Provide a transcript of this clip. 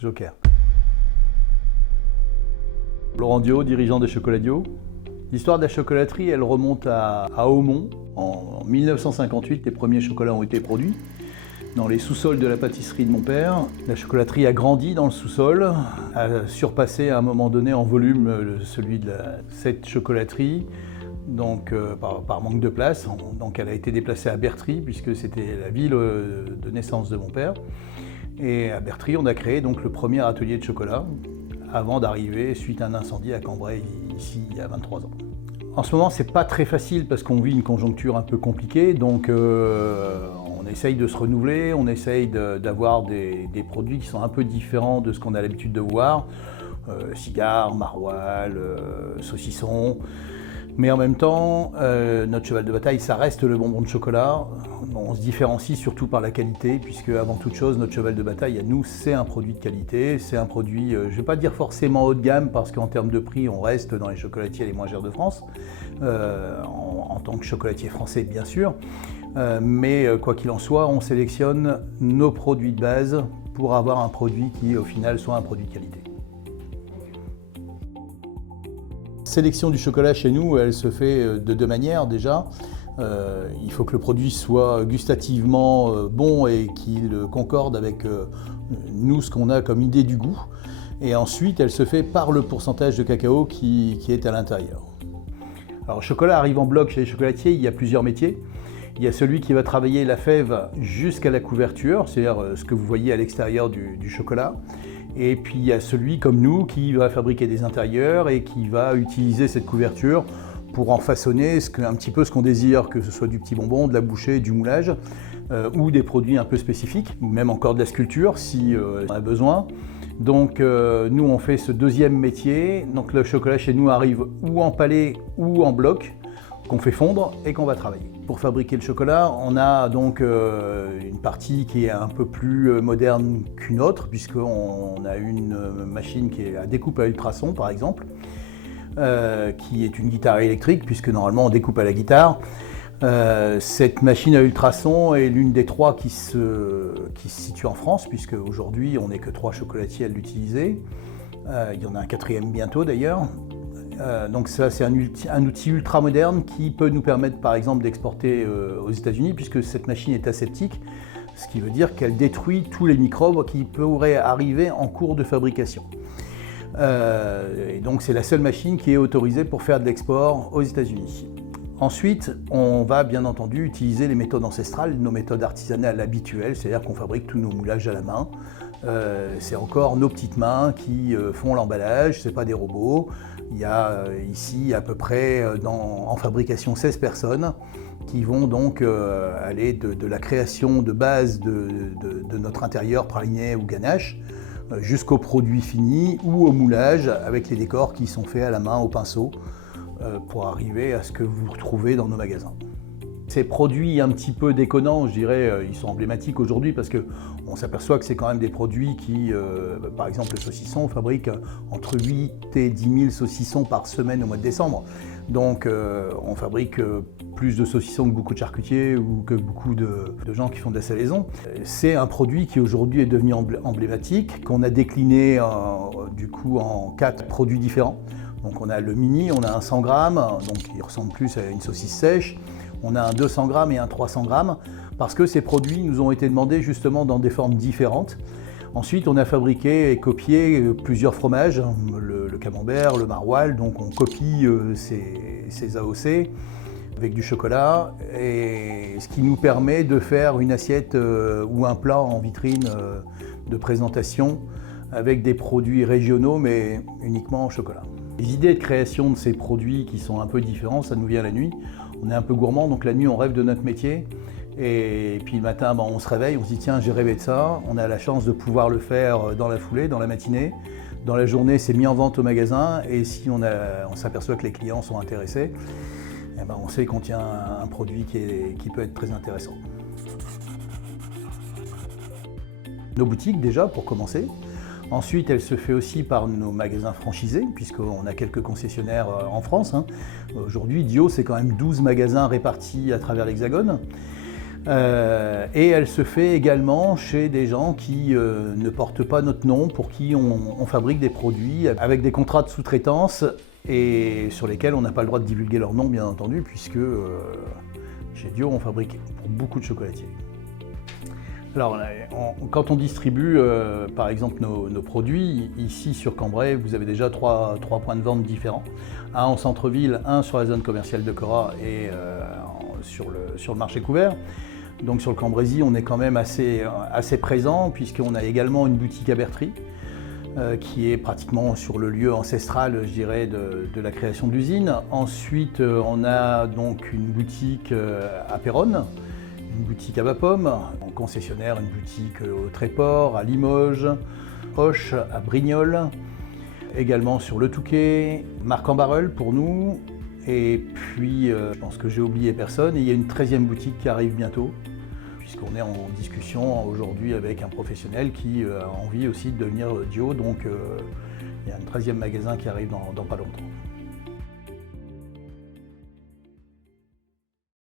Joker. Laurent Dio, dirigeant des Chocolats Dio. L'histoire de la chocolaterie, elle remonte à Aumont. En 1958, les premiers chocolats ont été produits dans les sous-sols de la pâtisserie de mon père. La chocolaterie a grandi dans le sous-sol, a surpassé à un moment donné en volume celui de cette chocolaterie, donc par manque de place. Donc elle a été déplacée à Bertry, puisque c'était la ville de naissance de mon père. Et à Bertry, on a créé donc le premier atelier de chocolat, avant d'arriver, suite à un incendie à Cambrai, ici, il y a 23 ans. En ce moment, c'est pas très facile parce qu'on vit une conjoncture un peu compliquée, donc on essaye de se renouveler, on essaye d'avoir des produits qui sont un peu différents de ce qu'on a l'habitude de voir. Cigares, maroilles, saucissons. Mais en même temps, notre cheval de bataille, ça reste le bonbon de chocolat. On se différencie surtout par la qualité, puisque avant toute chose, notre cheval de bataille, à nous, c'est un produit de qualité. C'est un produit, je ne vais pas dire forcément haut de gamme, parce qu'en termes de prix, on reste dans les chocolatiers les moins chers de France, en tant que chocolatier français, bien sûr. Mais quoi qu'il en soit, on sélectionne nos produits de base pour avoir un produit qui, au final, soit un produit de qualité. La sélection du chocolat chez nous, elle se fait de deux manières déjà. Il faut que le produit soit gustativement bon et qu'il concorde avec nous, ce qu'on a comme idée du goût. Et ensuite, elle se fait par le pourcentage de cacao qui est à l'intérieur. Alors, le chocolat arrive en bloc chez les chocolatiers, il y a plusieurs métiers. Il y a celui qui va travailler la fève jusqu'à la couverture, c'est-à-dire ce que vous voyez à l'extérieur du chocolat. Et puis il y a celui comme nous qui va fabriquer des intérieurs et qui va utiliser cette couverture pour en façonner un petit peu ce qu'on désire, que ce soit du petit bonbon, de la bouchée, du moulage, ou des produits un peu spécifiques, ou même encore de la sculpture si on a besoin. Donc nous on fait ce deuxième métier, donc le chocolat chez nous arrive ou en pallet ou en bloc, qu'on fait fondre et qu'on va travailler. Pour fabriquer le chocolat, on a donc une partie qui est un peu plus moderne qu'une autre, puisqu'on a une machine qui est à découpe à ultrasons, par exemple, qui est une guitare électrique, puisque normalement on découpe à la guitare. Cette machine à ultrasons est l'une des trois qui se situe en France, puisque aujourd'hui on n'est que 3 chocolatiers à l'utiliser. Il y en a un 4e bientôt d'ailleurs. Donc ça, c'est un outil ultra moderne qui peut nous permettre par exemple d'exporter aux États-Unis, puisque cette machine est aseptique, ce qui veut dire qu'elle détruit tous les microbes qui pourraient arriver en cours de fabrication. Et donc c'est la seule machine qui est autorisée pour faire de l'export aux États-Unis. Ensuite, on va bien entendu utiliser les méthodes ancestrales, nos méthodes artisanales habituelles, c'est-à-dire qu'on fabrique tous nos moulages à la main. C'est encore nos petites mains qui font l'emballage, c'est pas des robots. Il y a ici à peu près en fabrication 16 personnes qui vont donc aller de la création de base de notre intérieur praliné ou ganache jusqu'au produit fini ou au moulage avec les décors qui sont faits à la main au pinceau pour arriver à ce que vous retrouvez dans nos magasins. Ces produits un petit peu déconnants, je dirais, ils sont emblématiques aujourd'hui parce qu'on s'aperçoit que c'est quand même des produits qui, par exemple le saucisson, on fabrique entre 8 et 10 000 saucissons par semaine au mois de décembre. Donc on fabrique plus de saucissons que beaucoup de charcutiers ou que beaucoup de gens qui font de la salaison. C'est un produit qui aujourd'hui est devenu emblématique, qu'on a décliné du coup en 4 produits différents. Donc on a le mini, on a un 100 grammes, donc il ressemble plus à une saucisse sèche. On a un 200 grammes et un 300 grammes parce que ces produits nous ont été demandés justement dans des formes différentes. Ensuite, on a fabriqué et copié plusieurs fromages, le camembert, le maroilles, donc on copie ces AOC avec du chocolat, et ce qui nous permet de faire une assiette ou un plat en vitrine de présentation avec des produits régionaux mais uniquement en chocolat. Les idées de création de ces produits qui sont un peu différents, ça nous vient la nuit. On est un peu gourmand, donc la nuit on rêve de notre métier. Et puis le matin, on se réveille, on se dit tiens, j'ai rêvé de ça. On a la chance de pouvoir le faire dans la foulée, dans la matinée. Dans la journée, c'est mis en vente au magasin. Et si on s'aperçoit que les clients sont intéressés, on sait qu'on tient un produit qui peut être très intéressant. Nos boutiques déjà, pour commencer. Ensuite, elle se fait aussi par nos magasins franchisés, puisqu'on a quelques concessionnaires en France. Aujourd'hui, Dio, c'est quand même 12 magasins répartis à travers l'Hexagone. Et elle se fait également chez des gens qui ne portent pas notre nom, pour qui on fabrique des produits avec des contrats de sous-traitance et sur lesquels on n'a pas le droit de divulguer leur nom, bien entendu, puisque chez Dio, on fabrique pour beaucoup de chocolatiers. Alors, quand on distribue, par exemple, nos produits, ici sur Cambrai, vous avez déjà trois points de vente différents. Un en centre-ville, un sur la zone commerciale de Cora et sur le marché couvert. Donc sur le Cambrésis, on est quand même assez présent, puisqu'on a également une boutique à Bertry, qui est pratiquement sur le lieu ancestral, je dirais, de la création de l'usine. Ensuite, on a donc une boutique à Péronne, une boutique à Bapaume, en concessionnaire, une boutique au Tréport, à Limoges, Auch, à Brignoles, également sur le Touquet, Marc-en-Barœul pour nous, et puis je pense que j'ai oublié personne, et il y a une 13e boutique qui arrive bientôt, puisqu'on est en discussion aujourd'hui avec un professionnel qui a envie aussi de devenir Dio, donc il y a un 13e magasin qui arrive dans pas longtemps.